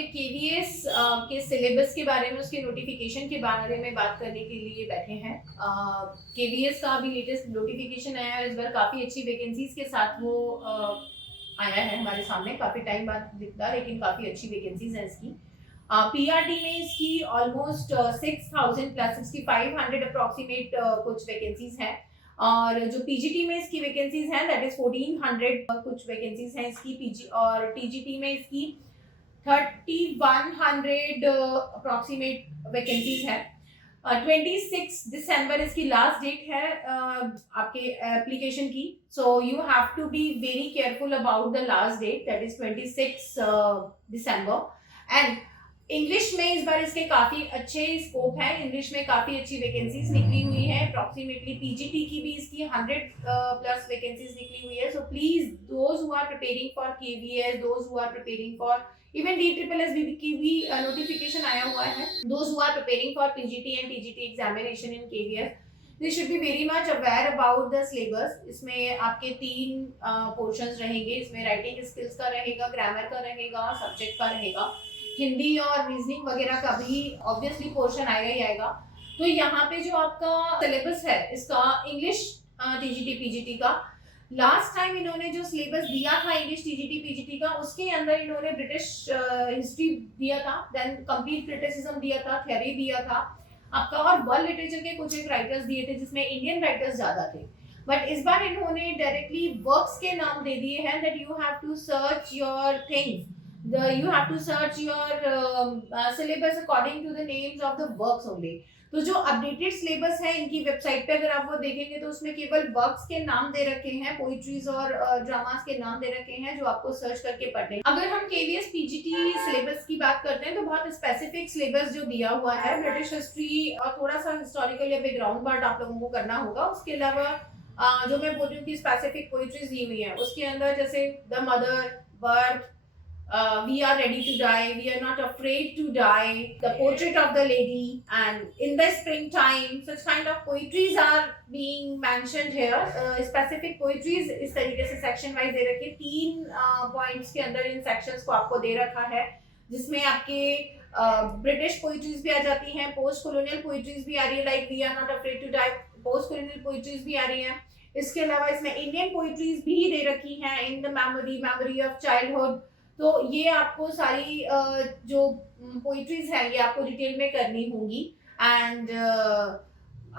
पे केवीएस के सिलेबस के बारे में, उसके नोटिफिकेशन के बारे में बात करने के लिए बैठे हैं। केवीएस का अभी लेटेस्ट नोटिफिकेशन आया है, इस बार काफ़ी अच्छी वैकेंसीज के साथ वो आया है हमारे सामने। काफ़ी टाइम बाद दिखता है, लेकिन काफ़ी अच्छी वैकेंसीज हैं इसकी। पीआरटी में इसकी ऑलमोस्ट 6,000 प्लस 6,500 अप्रॉक्सीमेट कुछ वैकेंसीज हैं। और जो पीजीटी में इसकी वैकेंसीज हैं दैट इज 1,400 कुछ वैकेंसीज हैं इसकी पीजी, और टीजीटी में इसकी 3,100 अप्रॉक्सीमेट वैकेंसीज है। 26 दिसंबर इसकी लास्ट डेट है आपके एप्लीकेशन की। So you have to be very careful about the last date that is 26 December. And English में इस बार इसके काफी अच्छे स्कोप है, इंग्लिश में काफी अच्छी वैकेंसीज निकली हुई है। अप्रॉक्सीमेटली पीजीटी की भी इसकी 100 प्लस वैकेंसीज निकली हुई है। So please those who are preparing for KVS, those who are preparing for even DSSS की भी नोटिफिकेशन आया हुआ है, those who are preparing for PGT and TGT examination in KVS, they should be very much aware about the syllabus. इसमें आपके 3 portions रहेंगे। इसमें writing skills का रहेगा, ग्रामर का रहेगा, सब्जेक्ट का रहेगा, हिंदी और रीजनिंग वगैरह का भी ऑब्वियसली पोर्शन आएगा ही आएगा। तो यहाँ पे जो आपका सिलेबस है इसका इंग्लिश टीजीटी पीजीटी का, लास्ट टाइम इन्होंने जो सिलेबस दिया था इंग्लिश टीजीटी पीजीटी का, उसके अंदर इन्होंने ब्रिटिश हिस्ट्री दिया था, देन कंप्लीट क्रिटिसिज्म दिया था, थ्योरी दिया था आपका, और वर्ल्ड लिटरेचर के कुछ एक राइटर्स दिए थे जिसमें इंडियन राइटर्स ज्यादा थे। बट इस बार इन्होंने डायरेक्टली वर्क्स के नाम दे दिए हैं that you have to search your things, you have to search your syllabus according to the names of the works only। तो जो अपडेटेड सिलेबस है इनकी वेबसाइट पे अगर आप वो देखेंगे तो उसमें केवल वर्क्स के नाम दे रखे हैं, पोइट्रीज और ड्रामास के नाम दे रखे हैं जो आपको सर्च करके पढ़ने। अगर हम केवीएस पीजीटी सिलेबस की बात करते हैं तो बहुत स्पेसिफिक सिलेबस जो दिया हुआ है, ब्रिटिश हिस्ट्री और थोड़ा सा हिस्टोरिकल या बैकग्राउंड पार्ट आप लोगों को करना होगा। उसके अलावा जो मैं बोल रही हूँ कि स्पेसिफिक पोइट्रीज दी हुई है, उसके अंदर जैसे the mother, birth, we are ready to die, we are not afraid to die, the portrait of the lady, and in the springtime, such kind of poetries are being mentioned here। specific poetries इस तरीके से section wise दे रखे, 3 points के अंदर इन sections को आपको दे रखा है, जिसमें आपके ब्रिटिश पोइट्रीज भी आ जाती हैं, पोस्ट कोलोनियल पोइट्रीज भी आ रही है, like we are not afraid to die, post colonial poetries भी आ रही हैं। इसके अलावा इसमें इंडियन पोइट्रीज भी दे रखी हैं, in the memory of childhood. तो ये आपको सारी जो पोइट्रीज है ये आपको डिटेल में करनी होंगी। And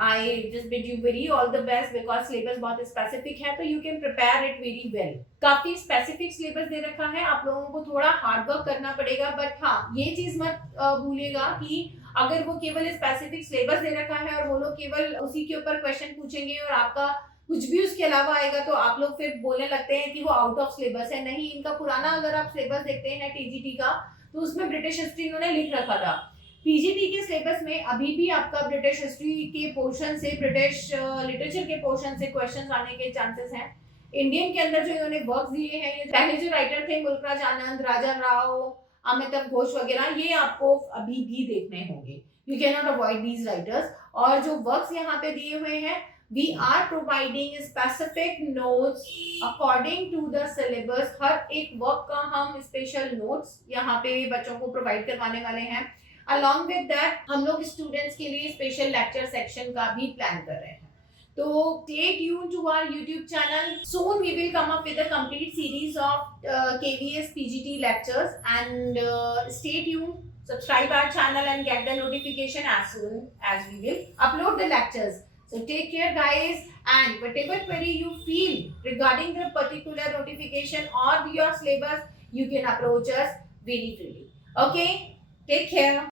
I just bid you very all the best because syllabus बहुत स्पेसिफिक है, तो you can prepare it very well. काफी स्पेसिफिक सिलेबस दे रखा है, आप लोगों को थोड़ा हार्ड वर्क करना पड़ेगा। बट हाँ, ये चीज मत भूलिएगा कि अगर वो केवल स्पेसिफिक सिलेबस दे रखा है और वो लोग केवल उसी के ऊपर क्वेश्चन पूछेंगे और आपका कुछ भी उसके अलावा आएगा तो आप लोग फिर बोलने लगते हैं कि वो आउट ऑफ सिलेबस है। नहीं, इनका पुराना अगर आप सिलेबस देखते हैं टीजीटी का तो उसमें ब्रिटिश हिस्ट्री इन्होंने लिख रखा था। पीजीटी के सिलेबस में अभी भी आपका ब्रिटिश हिस्ट्री के पोर्शन से, ब्रिटिश लिटरेचर के पोर्शन से क्वेश्चंस आने के चांसेस हैं। इंडियन के अंदर जो इन्होंने वर्क दिए हैं, ये पहले जो राइटर थे मुल्कराज आनंद, राजा राव, अमिताभ घोष वगैरह, ये आपको अभी भी देखने होंगे। You can not avoid these writers. और जो वर्क्स यहाँ पे दिए हुए हैं, we are providing specific notes according to the syllabus। हर एक वर्क का हम स्पेशल नोट्स यहाँ पे बच्चों को प्रोवाइड करवाने वाले हैं। along with that हम लोग स्टूडेंट्स के लिए स्पेशल लेक्चर सेक्शन का भी प्लान कर रहे हैं। तो stay tuned to our YouTube channel, soon we will come up with a complete series of KVS PGT lectures, and stay tuned, subscribe our channel and get the notification as soon as we will upload the lectures। So take care guys, and whatever query you feel regarding the particular notification or your syllabus, you can approach us very freely। Okay, take care।